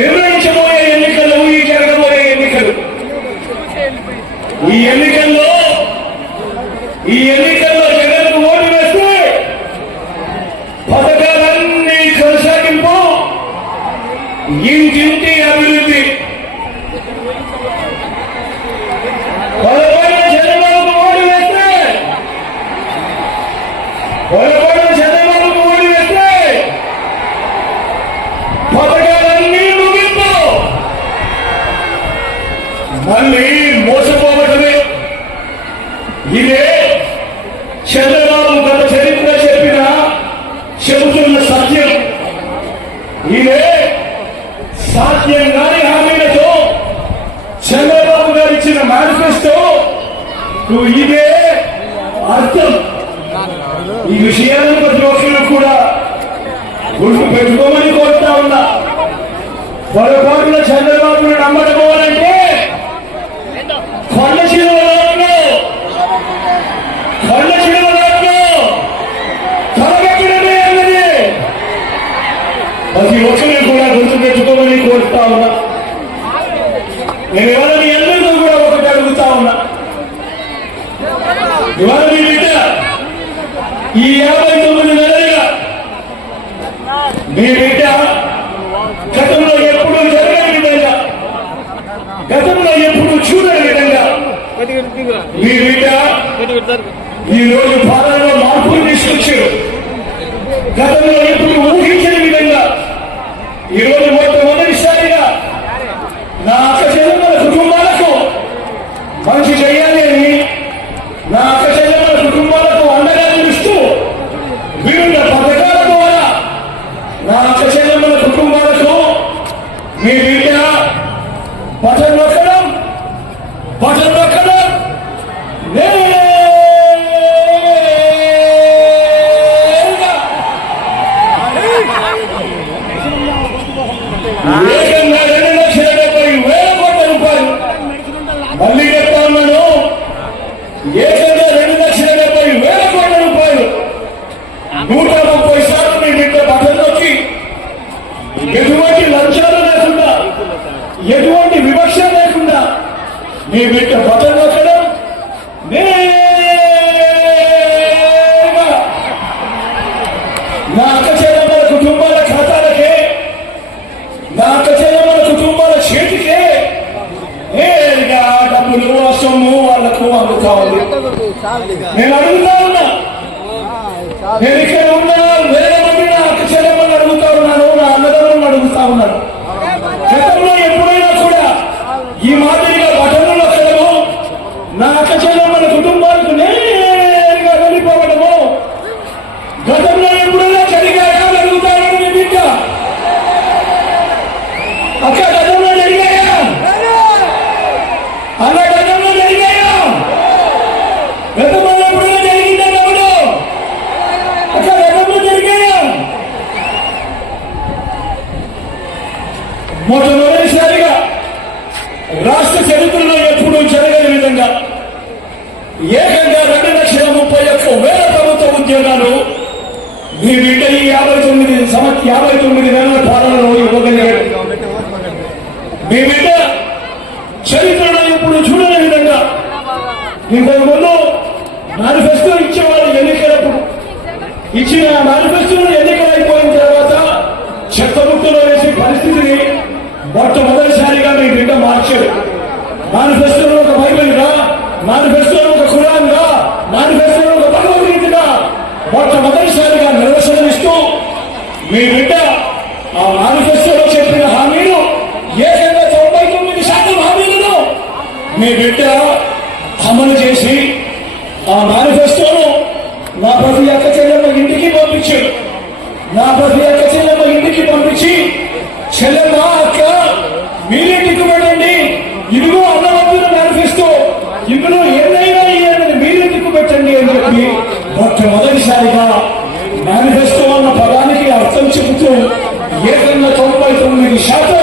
నిర్వహించబోయే ఎన్నికలు, ఈ జరగబోయే ఎన్నికలు, ఈ ఎన్నికల్లో జగన్కు ఓటు వేస్తే పథకాలన్నీ కొనసాగింపు, ఇంటింటి అభివృద్ధి. చంద్రబాబుకు ఓటు వేస్తే పథకాలన్నీ ముగింపు. మళ్ళీ మోసపోవటమే. ఇదే చంద్రబాబు గత చరిత్ర చెబుతున్న సత్యం. ఇదే సాధ్యం కాని హామీలతో చంద్రబాబు గారు ఇచ్చిన మేనిఫెస్టో. ఇదే అర్థం. ఈ విషయాలను ప్రతి ఒక్కరు కూడా గుర్తు పెట్టుకోమని కోరుతా ఉన్నా. పొరపాటున చంద్రబాబును నమ్మకపోవాలంటే కొండ చిలువలో తలగట్టడమే అన్నది ప్రతి ఒక్కరిని కూడా గుర్తు పెట్టుకోమని కోరుతా ఉన్నా. నేను ఇవాళ మీ అందరితో కూడా ఒకటి అడుగుతా ఉన్నా. ఇవాళ మీ బిడ్డ ఈ 59 నెలలుగా మీ బిడ్డ గతంలో ఎప్పుడు జరగని విధంగా, గతంలో ఎప్పుడు చూడని విధంగా మీ బిడ్డ ఈ రోజు పాలనలో మార్పులు తీసుకొచ్చారు. గతంలో ఎప్పుడు ఊహించని విధంగా ఈ రోజు మొట్టమొదటిసారిగా నా అక్క చెల్లెమ్మల కుటుంబాలకు మంచి చేయాలి అని, నా అక్క చెల్లెమ్మల కుటుంబాలకు అండగా నిలుస్తూ వివిధ పథకాల ద్వారా నా అక్క చెల్లెమ్మల కుటుంబాలకు మీ బిడ్డ బటన్ నొక్కడం ఏకంగా 2,70,000 కోట్ల రూపాయలు. మళ్ళీ చెప్తా ఉన్నాను, ఏకంగా 2,70,000 కోట్ల రూపాయలు 130 సార్లు మీ బిడ్డ బటన్ నొక్కి ఎటువంటి లంచాలు లేకుండా, ఎటువంటి వివక్ష లేకుండా మీ బిడ్డ బటన్ నొక్కడం నా అక్క చెల్లెమ్మల కుటుంబాల ఖాతాలకే, నా అక్క చెల్లెమ్మల కుటుంబాల చేతికే నేరుగా డబ్బులు సొమ్ము వాళ్లకు అందుతా ఉంది. నేను అడుగుతా ఉన్నా, నేను ఇక్కడ ఉన్న వేల మంది నా అక్క చెల్లెమ్మని అడుగుతా ఉన్నాను, నా అన్నదమ్ములను అడుగుతా ఉన్నాను. గతంలో ఎప్పుడైనా కూడా ఈ మాదిరిగా బటన్లు నొక్కడము, నా అక్క చెల్లెమ్మల కుటుంబాలకు నేరుగా వెళ్ళిపోవడము గతంలో ఎప్పుడైనా జరిగాయా అడుగుతానని మీ బిడ్డ. అక్క గతంలో జరిగాయా? అన్న గతంలో జరిగాయా? గతంలో ఎప్పుడైనా జరిగిందా తమ్ముడు? అక్క గతంలో జరిగాయా? మొట్టమొదటిసారిగా రాష్ట్ర చరిత్రలో ఎప్పుడూ జరగని విధంగా ఏకంగా 2,31,000 ప్రభుత్వ ఉద్యోగాలు మీ బిడ్డ ఈ 59 నెలల పాలనలో ఇవ్వగలిగాడు. మీ బిడ్డ చరిత్రలో ఎప్పుడు చూడని విధంగా ఇంతకు ముందు మేనిఫెస్టో ఇచ్చేవాళ్ళు ఎన్నికలప్పుడు ఇచ్చిన మేనిఫెస్టోను ఎన్నికలైపోయిన తర్వాత చెత్తముక్కలో వేసే పరిస్థితిని మొట్టమొదటిసారిగా మీ బిడ్డ మార్చాడు. మేనిఫెస్టోలో ఒక బైబిల్ గా, మేనిఫెస్టోలో ఒక ఖురాన్ గా, మేనిఫెస్టోలో ఒక భగవద్గీతగా మొట్టమొదటిసారిగా నిర్వచనమిస్తూ మీ బిడ్డ ఆ మేనిఫెస్టోలో చెప్పిన హామీలు ఏకంగా 99% హామీలను మీ బిడ్డ అమలు చేసి ఆ మేనిఫెస్టోను నా ప్రతి అక్క చెల్లెమ్మ ఇంటికి పంపించాడు. నా ప్రతి అక్క చెల్లెమ్మ ఇంటికి పంపించి, చెల్లెమ్మ అక్క మీరే టిక్కు పెట్టండి, ఇదిగో అన్నవంతుల మేనిఫెస్టో, ఇందులో ఏదైనా ఇవ్వండి, మీరే టిక్కు పెట్టండి అని చెప్పి మొట్టమొదటిసారిగా మేనిఫెస్టో అన్న పదానికి అర్థం చెబుతూ ఏకంగా 99%